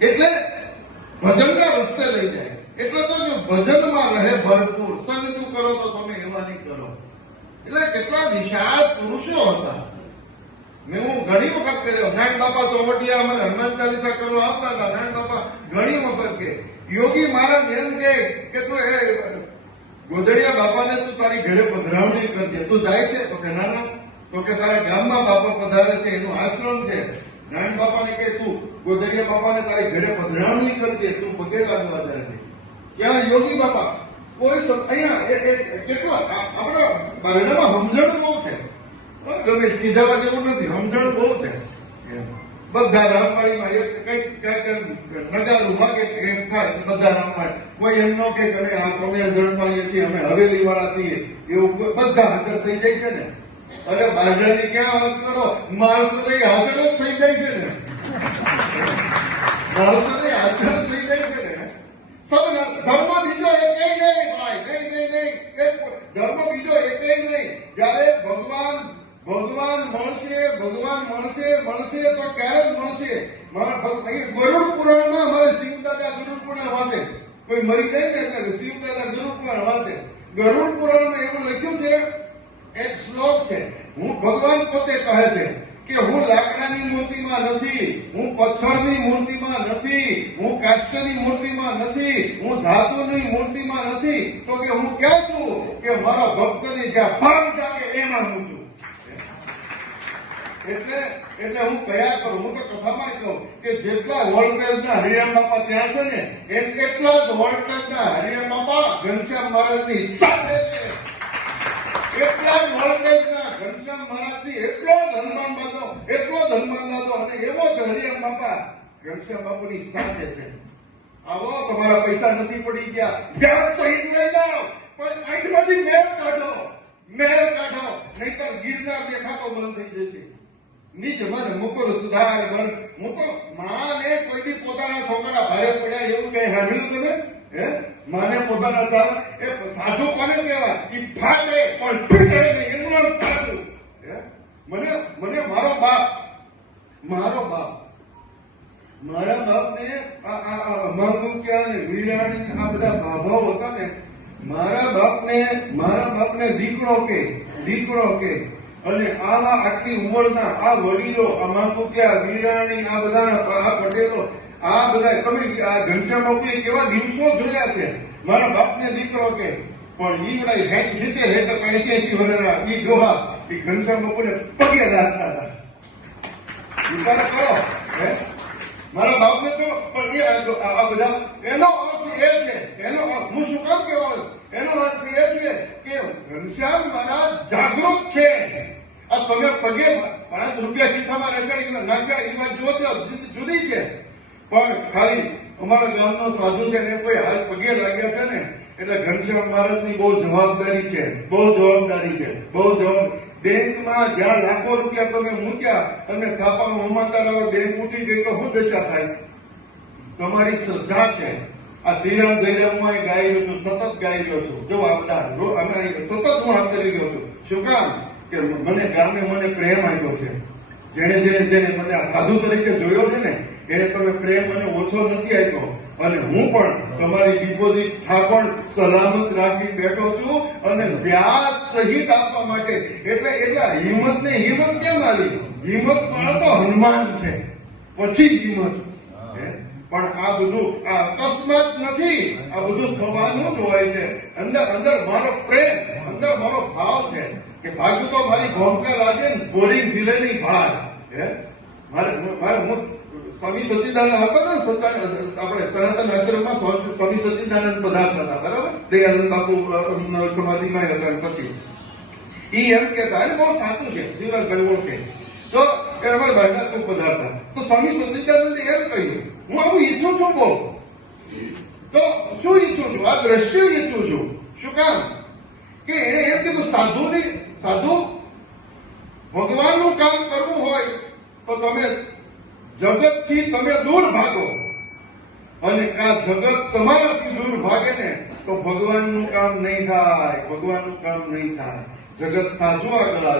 એટલે ભજનના રસ્તે લઈ જાય. એટલે તો જો ભજનમાં રહે ભરપૂર સંગતું કરો તો તમે એવા નહીં કરો. એટલે કેટલા વિશાળ પુરુષો હતા. મેં હું ઘણી વખત કર્યો. નારાયણ બાપા ચોવટિયા અમારે હનુમાન ચાલીસા કરવા આવતા હતા. નારાયણ બાપા ઘણી વખત કે, યોગી મહારાજ, એમ કે તું એ ગોધડિયા બાપાને તું તારી ઘરે પધરાવણી કરજે. તું જાય છે? તો કે, ના ના. તો કે તારા ગામમાં બાપા પધારે છે, એનું આશ્રમ છે. નારાયણ બાપાને કે તું ગોધડિયા બાપાને તારી ઘરે પધરાવણી કરજે તું પગે લાગવા જાય ક્યાં યોગી બાપા? કોઈ અહીંયા કેટલા? આપણા બારણામાં સમજણ બહુ છે. રમેશ કીધા જેવું નથી, સમજણ બહુ છે. બધા રામવાણીમાં એક કંઈક કંઈક ભાગે એમ થાય, બધા રામવાણી કોઈ એમ ન કે આ સોનેર જળપાઈએ છીએ, અમે હવેલી વાળા છીએ. એવું બધા હાજર થઈ જાય છે ને. અરે બારડાની ક્યાં વાત કરો, માણસો તો હાજર જ થઈ જાય છે ને. માણસો તો હાજર જ થઈ જાય છે ને. ધર્મ બીજો એકેય નહીં ભાઈ, નહીં નહીં નહીં. ધર્મ બીજો એકેય નહીં. જયારે ભગવાન ભગવાન મળશે ભગવાન મળશે મળશે તો ક્યારે જ મળશે? ગરુડ પુરાણમાં અમારે શિવ દાદા ગરુડ પુરાણ વાંચે. કોઈ મરી જાય ને એટલે શિવ દાદા ગરુડ પુરાણ વાંચે. ગરુડ પુરાણમાં એવું લખ્યું છે એક શ્લોક છે. હું ભગવાન પોતે કહે છે કે હું લાકડાની મૂર્તિમાં નથી, હું પથ્થરની મૂર્તિમાં નથી, હું કાષ્ટની મૂર્તિમાં નથી, હું ધાતુની મૂર્તિમાં નથી. તો કે હું ક્યાં છું? કે મારા ભક્તની જ્યાં ભાવ જાગે એમાં હું છું. એટલે એટલે હું કયા કરું. હું તો કથામાં કહું કે જેટલા વોલ્ટેજના હરિરામ બાપા ત્યાં છે ને એટલા જ વોલ્ટેજના હરિરામ બાપા ઘનશ્યામ મહારાજની સાથે છે. એટલા એવો બાપુની સાથે છે. આવો, તમારા પૈસા નથી પડી ગયા. વ્યાજ સહિત લઈ જાઓ, પણ આંખમાંથી મેળ કાઢો મેળ કાઢો. નહીતર ગિરનાર દેખાતો બંધ થઈ જશે. નીચ મન મુકુલ સુધાર બન. હું તો માને કોઈથી પોતાના છોકરા ભારે પડ્યા એવું કઈ સાંભળ્યું તમે? હે? માને પોતાના સારા એ સાધુ કોને કહેવાય? કે ફાટે, પણ ફીટે નહીં, એનું સાધુ. મને મને મારો બાપ મારો બાપ. મારા બાપને માંગુક્યા ને વીરાણી આ બધા ભાભાઓ હતા ને, મારા બાપને મારા બાપને દીકરો કે દીકરો કે અને આ આટલી ઉંમરના આ વડીલો, આ માંગુક્યા વીરાણી, આ બધાના આ પટેલો, આ બધા તમે આ ઘનશ્યામ કેવા દિવસો જોયા છે? મારા બાપને દીકરો કે, પણ ઈ બધા સાઠ સિત્તેર હેતર એસી એસી વર્ષના ઈ ડોહા. એ ઘનશ્યામ બાપુને પગે રાખતા હતા વિચાર કરો, હે? મારા બાપને તો, પણ એ આ બધા, એનો અર્થ એ છે, એનો હું શું કામ કહેવા એનો અર્થ એ છે કે ઘનશ્યામ મહારાજ જાગૃત પગે પાંચ રૂપિયા ખિસ્સામાં નાખ્યા નાખ્યા એ વાત જોતો જુદી છે. પણ ખાલી અમારા ગામનો સાધુ છે ને કોઈ હાલ પગે લાગ્યા છે ને, એટલે ઘનશ્યામ મહારાજની બહુ જવાબદારી છે, બહુ જવાબદારી છે, બહુ જવાબ. બેંકમાં જ્યાં લાખો રૂપિયા તમે મૂક્યા અને છાપામાં હમાતા રહો બેંક ઉઠી ગઈ તો શું દશા થાય? તમારી શ્રદ્ધા છે. આ શ્રીરામ જયરામમાં ગાઈ રહ્યો છું, સતત ગાઈ રહ્યો છું. જો આપતા બધા રો- સતત હું આ કરી રહ્યો છું. શું કામ? કે મને ગામે મને પ્રેમ આપ્યો છે. જેને જેને જેને મને સાધુ તરીકે જોયો છે ને, એને તમે પ્રેમ મને ઓછો નથી આપ્યો. અને હું પણ તમારી ડિપોઝિટ થાપણ સલામત રાખી બેઠો છું અને વ્યાજ સહિત આપવા માટે. એટલે એટલે હિંમત ને હિંમત કેમ આવી? હિંમત પણ તો હનુમાન છે. પછી હિંમત. પણ આ બધું આ અકસ્માત નથી. આ બધું થવાનું જ હોય છે. અંદર અંદર મારો પ્રેમ, અંદર મારો ભાવ છે. કે ભાગ્યું તો મારી ભોંકે લાગે ને બોરિંગ જિલ્લાની ભાર હે? મારે હું સ્વામી સચ્ચિદાનંદ હતા ને, સત્તા આપણે સનાતન આશ્રમમાં સ્વામી સચ્ચિદાનંદ પદાર્થ હતા, બરાબર? દયાનંદ બાપુ સમાધિમાં હતા પછી. ઈ એમ કહેતા અને બહુ સાચું છે જીવરાજભાઈ ઓળખે. તો એ અમારે બાળકા ખૂબ પદાર્થ તો સ્વામી સચ્ચિદાનંદે એમ કહ્યું, હું આવું ઈચ્છું છું બહુ. તો શું ઈચ્છું છું? આ દ્રશ્ય ઈચ્છું છું. શું કામ? કે એને એમ કીધું સાધુ ને સાધુ, ભગવાનનું કામ કરવું હોય તો તમે જગતથી તમે દૂર ભાગો. અને આ જગત તમારાથી દૂર ભાગે ને તો ભગવાનનું કામ નહીં થાય, ભગવાનનું કામ નહીં થાય. જગત સાધુ આગળ